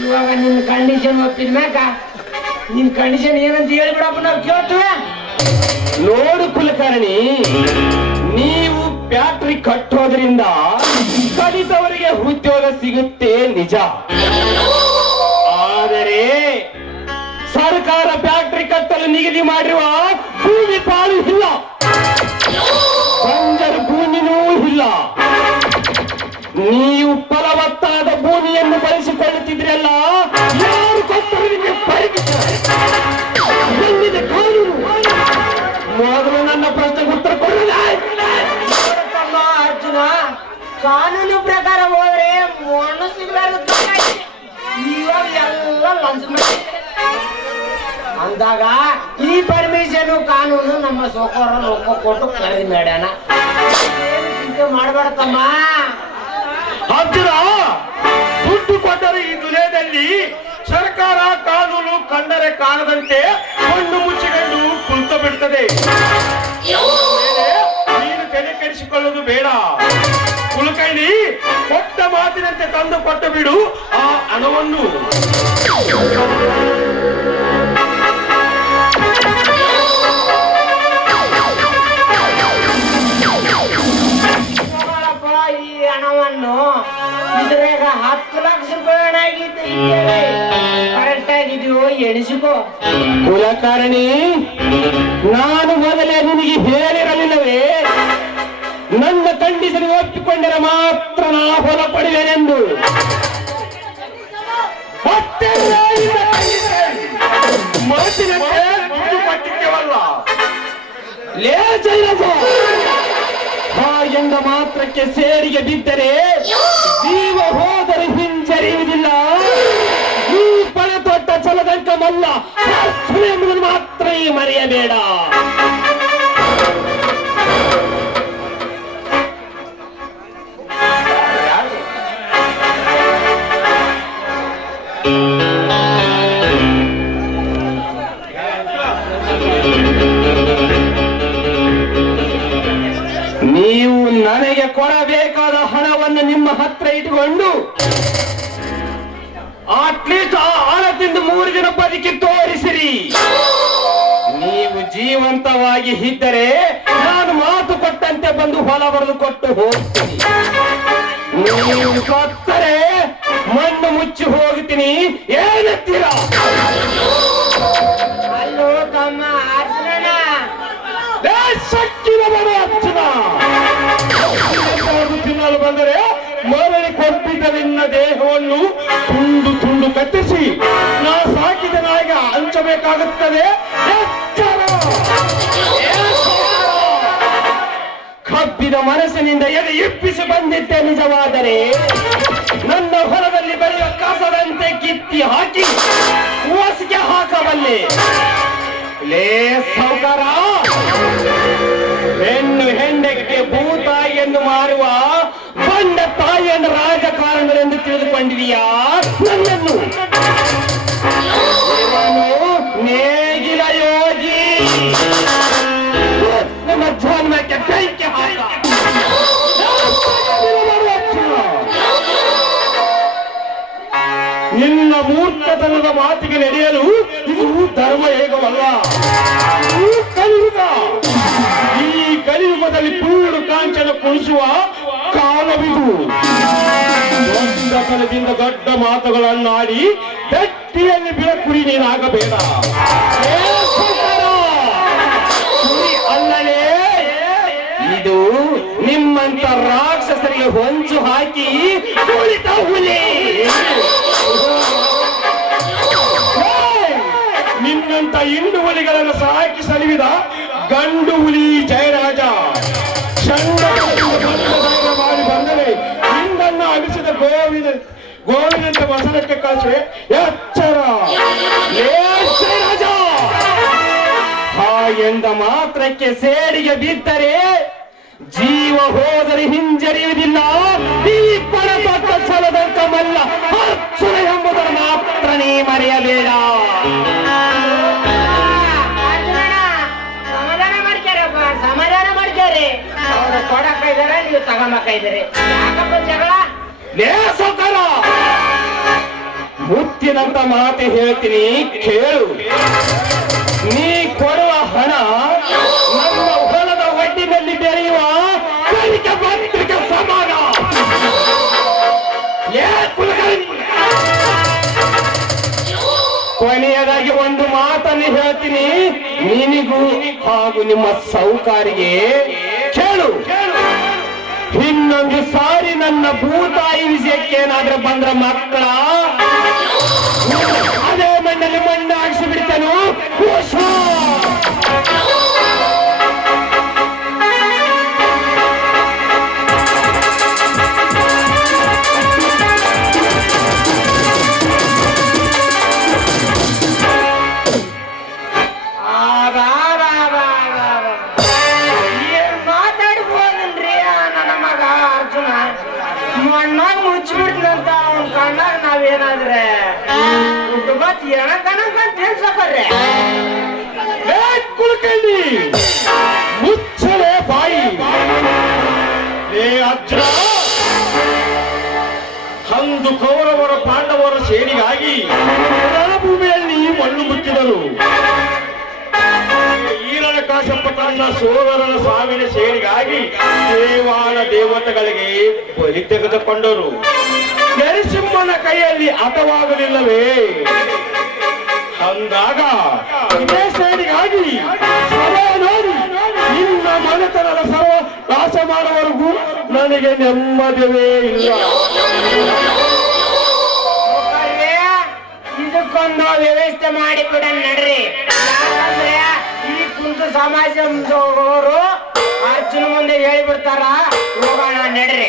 ಇವಾಗ ನಿನ್ನ ಕಂಡೀಷನ್ ಒಪ್ಪಿದ ಮ್ಯಾಕ ನಿನ್ ಕಂಡೀಷನ್ ಏನಂತ ಹೇಳ್ಬಿಡಪ್ಪ ನಾವು ಕೇಳ್ತೀವಿ? ನೋಡು ಕುಲಕರ್ಣಿ, ನೀವು ಫ್ಯಾಕ್ಟ್ರಿ ಕಟ್ಟೋದ್ರಿಂದ ಕಲಿತವರಿಗೆ ಉದ್ಯೋಗ ಸಿಗುತ್ತೆ ನಿಜ. ಆದರೆ ಸರ್ಕಾರ ಫ್ಯಾಕ್ಟ್ರಿ ಕಟ್ಟಲು ನಿಗದಿ ಮಾಡಿರುವ ಭೂಮಿ ನೀವು ಫಲವತ್ತಾದ ಭೂಮಿಯನ್ನು ಬಳಸಿಕೊಳ್ಳುತ್ತಿದ್ರಲ್ಲ? ಯಾರು ಕೊಟ್ಟರು ನಿಮಗೆ ಪರಿಗಿದೆ ಕಾನೂನು? ಮೊದಲು ನನ್ನ ಪ್ರಶ್ನೆಗೆ ಉತ್ತರ ಕೊಡಲ್ಲ ಅರ್ಜುನ, ಕಾನೂನು ಪ್ರಕಾರ ಹೋದ್ರೆ ಮಣ್ಣು ಸಿಗ್ಲಾರ್ದು ಇವಾಗ ಎಲ್ಲ ಲಂಚ ಮಾಡಿ. ಅಂದಾಗ ಈ ಪರ್ಮಿಷನ್ ಕಾನೂನು ನಮ್ಮ ಸೋಕೋರ ಲೋಕ ಕೊಟ್ಟು ಕರೆದು ಮೇಡಣ ಚಿಂತೆ ಮಾಡಬೇಡತ್ತಮ್ಮ ಅರ್ಜುನ ದುಡ್ಡು ಕೊಟ್ಟರೆ ಈ ದುನಿಯಾದಲ್ಲಿ ಸರ್ಕಾರ ಕಾನೂನು ಕಂಡರೆ ಕಾಣದಂತೆ ಕಣ್ಣು ಮುಚ್ಚಿಕೊಂಡು ಕುಳಿತು ಬಿಡ್ತದೆ. ನೀನು ತಲೆ ಕೆಡಿಸಿಕೊಳ್ಳುವುದು ಬೇಡ. ಕುಲಕರ್ಣಿ, ಕೊಟ್ಟ ಮಾತಿನಂತೆ ತಂದು ಕೊಟ್ಟು ಬಿಡು ಆ ಹಣವನ್ನು. ಕರೆಕ್ಟ್ ಆಗಿದೆಯೋ ಎಣಿಸಿಕೋ. ಕುಲಕರ್ಣಿ ನಾನು ಮೊದಲೇ ನಿನಗೆ ಹೇಳಿರಲಿಲ್ಲವೇ? ನನ್ನ ಖಂಡಿಸಲು ಒಪ್ಪಿಕೊಂಡರೆ ಮಾತ್ರ ನಾ ಹೊಲ ಪಡೆಯುವೆನೆಂದು ಹಾಗೆಂದ ಮಾತ್ರಕ್ಕೆ ಸೇರಿಗೆ ಬಿದ್ದರೆ ಜೀವ ಹೋದರೆ ಹಿಂಜರಿಯುವುದಿಲ್ಲ. ಮಲ್ಲ ಸುಳ್ಳು ಎಂಬುದನ್ನು ಮಾತ್ರ ಈ ಮರೆಯಬೇಡ. ನೀವು ನನಗೆ ಕೊಡಬೇಕಾದ ಹಣವನ್ನು ನಿಮ್ಮ ಹತ್ರ ಇಟ್ಟುಕೊಂಡು ಅಟ್ಲೀಸ್ಟ್ ಆ ಆಳದಿಂದ ಮೂರು ದಿನ ಬದುಕಿ ತೋರಿಸಿರಿ. ನೀವು ಜೀವಂತವಾಗಿ ಇದ್ದರೆ ನಾನು ಮಾತು ಕೊಟ್ಟಂತೆ ಬಂದು ಹೊಲ ಬರೆದು ಕೊಟ್ಟು ಹೋಗ್ತೀನಿ. ನೀವು ಸತ್ತರೆ ಮಣ್ಣು ಮುಚ್ಚಿ ಹೋಗ್ತೀನಿ. ಏನತ್ತೀರ? ಅಲ್ಲೋ ತಮ್ಮ ಸಕ್ಕಿನ ಅರ್ಜುನ. ತಿನ್ನಲು ಬಂದರೆ ಮರಳಿ ಕೊಟ್ಟಿದ್ದ ನಿನ್ನ ದೇಹವನ್ನು ತುಂಡು ತುಂಡು ಕತ್ತಿಸಿ ನಾ ಸಾಕಿದ ನಾಯಿಗೆ ಹಂಚಬೇಕಾಗುತ್ತದೆ! ಕಬ್ಬಿದ ಮನಸ್ಸಿನಿಂದ ಎದೆ ಇಪ್ಪಿಸಿ ಬಂದಿದ್ದೆ ನಿಜವಾದರೆ, ನನ್ನ ಹೊಲದಲ್ಲಿ ಬೆಳೆಯುವ ಕಸದಂತೆ ಕಿತ್ತಿ ಹಾಕಿ ಓಸಿಗೆ ಹಾಕಬಲ್ಲೆ. ಲೇ ಸೌಕರ ಹೆಣ್ಣು ಹೆಂಡಕ್ಕೆ ಭೂತಾಯಿಯನ್ನು ಮಾರುವ ಬಂಡ ತಾಯಿಯನ್ನು ರಾಜಕಾರಣಗಳೆಂದು ತಿಳಿದುಕೊಂಡಿದೆಯಾ? ನನ್ನನ್ನು. ನೇಗಿಲ ಯೋಗಿ. ನಮ್ಮ ಜನ್ಮಕ್ಕೆ ಬೆಂಕಿ ಹಾಕ. ನಿನ್ನ ಮೂರ್ತತನದ ಮಾತಿಗೆ ನಡೆಯಲು ಇದು ಧರ್ಮ ಹೇಗವಲ್ಲ ಕಲಿಯುಗ. ಈ ಕಲಿಯುಗದಲ್ಲಿ ಪೂರ್ಣ ಕಾಂಚನ ಕುಣಿಸುವ ಕಾಲವಿದು ದೊಡ್ಡ ದೊಡ್ಡ ಮಾತುಗಳನ್ನಾಡಿ ಗಟ್ಟಿಯಲ್ಲಿ ಬಿಳಕುರಿ ನೀನಾಗಬೇಡ ಅಲ್ಲಲೇ ಇದು ನಿಮ್ಮಂತ ರಾಕ್ಷಸರಿಗೆ ಹೊಂಚು ಹಾಕಿ ಹುಲಿ! ನಿನ್ನಂತ ಹಿಂಡು ಹುಲಿಗಳನ್ನು ಸಾಕಿ ಸಲಿವಿದ ಗಂಡು ಹುಲಿ ಜಯರಾಜ ಗೋವಿನ ಗೋವಿನಂತ ವಸನಕ್ಕೆ ಕಳಿಸುವೆ ಎಚ್ಚರ. ಹಾ ಎಂದ ಮಾತ್ರಕ್ಕೆ ಸೇಡಿಗೆ ಬಿದ್ದರೆ ಜೀವ ಹೋದರೆ ಹಿಂಜರಿಯುವುದಿಲ್ಲ. ಈ ಪಣತೊಟ್ಟ ಛಲದಂತ ಮಲ್ಲ ಅರ್ಚನೆ ಎಂಬುದರ ಮಾತ್ರ ನೀ ಮರೆಯಬೇಡ. ಸಮಾಧಾನ ಮಾಡ್ತಾರೆ ಅವ್ರು ಕೊಡಕ್ಕ ಇದಾರೆ ನೀವು ತಗೊಂಬಕ್ಕ ಇದ್ದಾರೆ ಯಾಕಪ್ಪ ಜಗಳ? ಲೇ ಮುತ್ತಿನಂತ ಮಾತು ಹೇಳ್ತೀನಿ, ಕೇಳು. ನೀ ಕೊಡುವ ಹಣ ನಮ್ಮ ಹೊಲದ ಒಡ್ಡಿನಲ್ಲಿ ಬೆಳೆಯುವ ಸಮಾನ. ಕೊನೆಯದಾಗಿ ಒಂದು ಮಾತನ್ನು ಹೇಳ್ತೀನಿ, ನಿನಿಗೂ ಹಾಗೂ ನಿಮ್ಮ ಸೌಕಾರಿಗೆ ಕೇಳು. ಇನ್ನೊಂದು ಸಾರಿ ನನ್ನ ಭೂತಾಯಿ ವಿಷಯಕ್ಕೆ ಏನಾದ್ರೂ ಬಂದ್ರ ಮಕ್ಕಳ. ಅದೇ ಮಣ್ಣಲ್ಲಿ ಮಣ್ಣು ಹಾಕಿಸಿ ಕುಲಕರ್ಣಿ! ಮುಚ್ಚಲೇ ಬಾಯಿ. ಲೇ ಅಜ್ಜ! ಅಂದು ಕೌರವರ ಪಾಂಡವರ ಸೇರಿಗಾಗಿ ಭೂಮಿಯಲ್ಲಿ ಮಣ್ಣು ಮುಚ್ಚಿದರು. ಈರನ ಕಾಶಪ್ಪ ತನ್ನ ಸೋದರನ ಸಾವಿನ ಸೇರಿಗಾಗಿ ದೇವಾನ ದೇವತೆಗಳಿಗೆ ಬಲಿ ತೆಗೆದುಕೊಂಡರು. ನರಸಿಂಹನ ಕೈಯಲ್ಲಿ ಹತವಾಗಲಿಲ್ಲವೇ ಅಂದಾಗ ಇದೇ ಸೇರಿಗಾಗಿ ಸಭೆ ನೋಡಿ ನಿನ್ನ ಮನೆತನದ ಸರ್ವ ನಾಶ ಮಾಡುವವರೆಗೂ ನನಗೆ ನೆಮ್ಮದಿವೇ ಇಲ್ಲ? ಇದಕ್ಕೊಂದು ವ್ಯವಸ್ಥೆ ಮಾಡಿ ಕೂಡ ನಡ್ರಿ ಈ ಕುಂತು ಸಮಾಜದವರು ಅರ್ಜುನ ಮುಂದೆ ಹೇಳಿಬಿಡ್ತಾರ, ಹೋಗೋಣ ನಡ್ರಿ